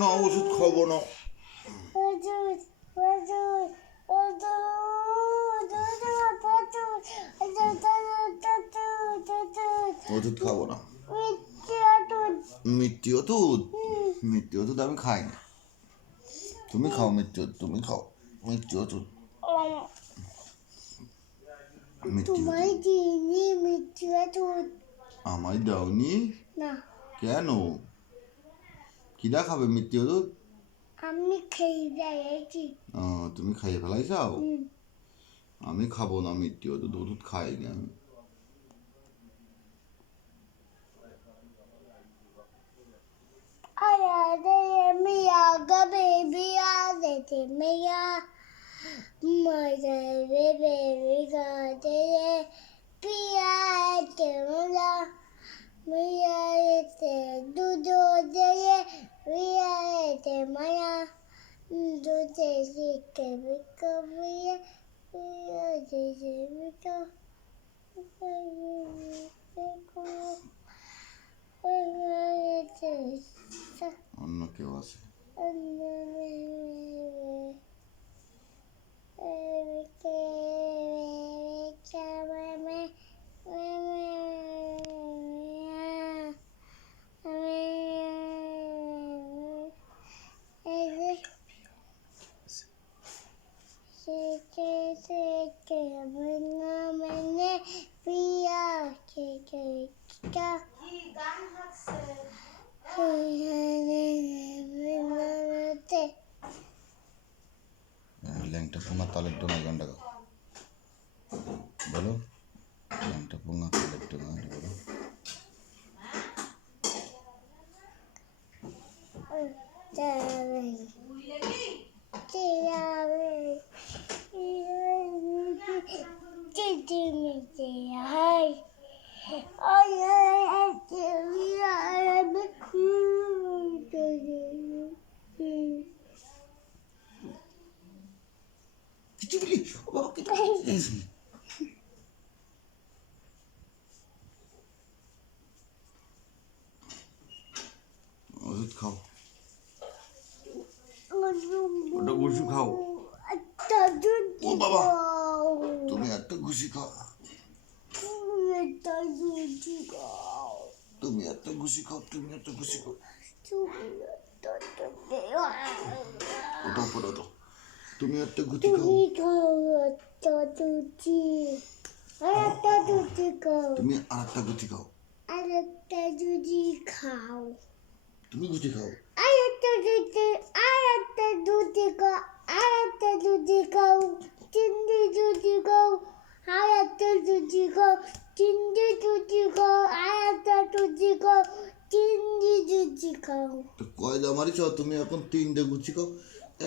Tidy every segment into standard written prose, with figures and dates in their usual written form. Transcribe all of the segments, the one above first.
না ওষুধ খাবো না। ওষুধ খাবো না। মিষ্টি ওষুধ, মিষ্টি ওষুধ আমি খাই না। তুমি খাও মিষ্টি ওষুধ, তুমি খাও মিষ্টি ওষুধ। আমায় দাওনি কেন? কিরা খাবে মিষ্টি ওষুধ? আমি খেয়েছি। তুমি খাইয়ে ফেলাইছাও? আমি খাবো না মিষ্টি ওষুধ, ওষুধ খাই না আমি। অন্য কেউ আছে? ল্যাংটা পোঙা তালের ডোঙা গানটা গাও, বলো। ল্যাংটা পোঙা তালের ডোঙা বলো। ওষুধ খাও, ওটা ঘুষি খাও। ও বাবা, তুমি একটা ঘুষি খাও, তুমি একটা ঘুষি খাও, তুমি একটা ঘুষি খাও। ওটা উপরে ওঠো, তুমি একটা ঘুষি খাও, তুমি আর একটা ঘুষি খাও, তুমি ঘুষি খাও। কয়টা মারিছ তুমি? এখন 3টে গুছি খাও।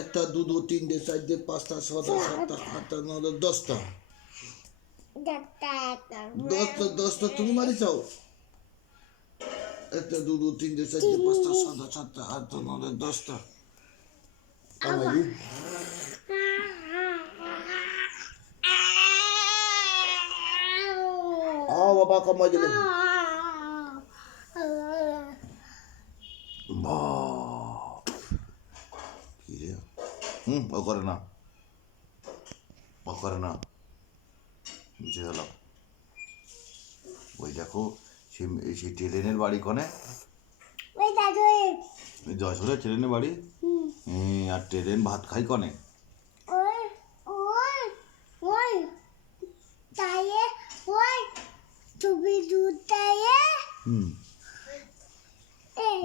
1 2 3 4 5 6 7 8 9 10টা, 10টা তুমি মারিছাও। 1 2 3 4 5 6 7 8 9 10টা। আমারি বাবা কমাই দিলে। ও করে না, ও করে না, বুঝে গেল। ওই দেখো সেই ট্রেনের বাড়ি কনে, যশোরে ট্রেনের বাড়ি। আর ট্রেন ভাত খাই কনে?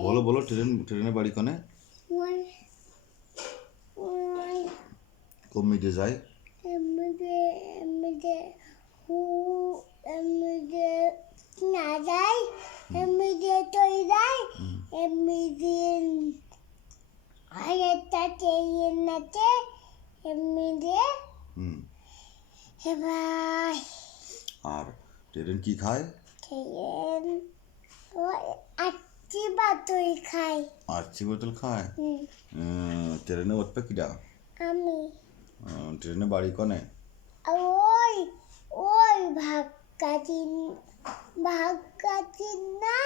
বলো বলো, ট্রেনের বাড়ি কনে? কমিতে যায় আর ট্রেন কি খায়? আরচি বোতল খায়। ট্রেনে উঠবে কিরা? ট্রেনে বাড়ি কনে? ভাগ কাটিন না,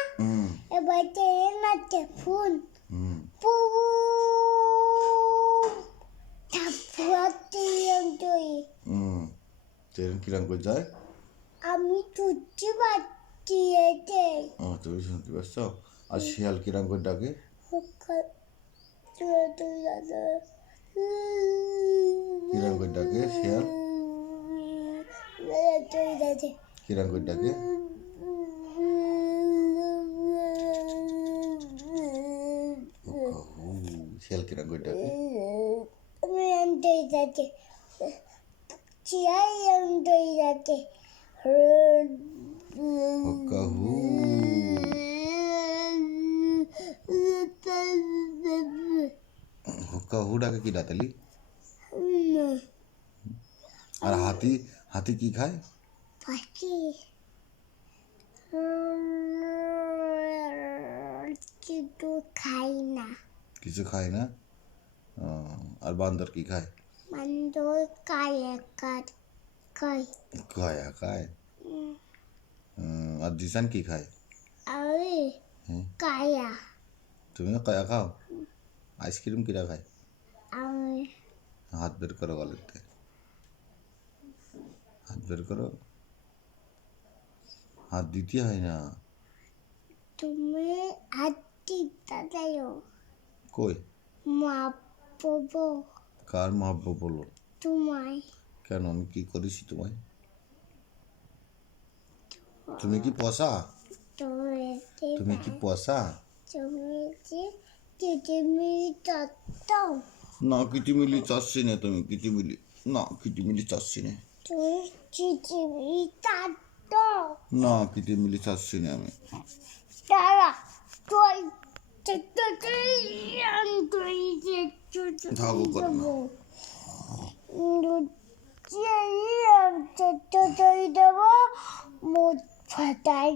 এবার ট্রেন আছে ফুল। হুম হুম ট্রেন কিরম করে যায়? আমি ছুটতে পারছি এতে ও তুমি শুনতে পাচ্ছ? আর শিয়াল কিরম করে ডাকে? কিরম করে ডাকে শিয়াল? কিরম করে ডাকে? শিয়াল কিরম করে ডাকে? হুক্কা হু। হুক্কা হু ডাকে কি ডাতালি? আর হাতি হাতি কি খায়? কিন্তু খাই না কিছু খায় না। ও, আর বান্দর কি খায়? বান্দর খায় খায় কয়া খায়। আর জিসান কি খায়? আমি হুম, কায়া তুমিও কয়া খাও? আইসক্রিম কিরা খায়? আমি হাত বের করো গলেতে, হাত বের করো। হাত দিতে হয় না। তুমি হাতি দাদাও কই? মা বাবা কার মহাব্ব বলো? তোমায় কেন আমি কি করেছি তোমায়? তুমি কি পসা? তুমি কি পসা? তুমি দাও না কিটিমিলি চাচ্ছি না, তুমি কিটিমিলি না, কিটিমিলি চাচ্ছি না। তুমি দাও না কিটিমিলি চাচ্ছি না আমি। দাঁড়া তুই ধাগো করো না। দেবো মোট ফাটাই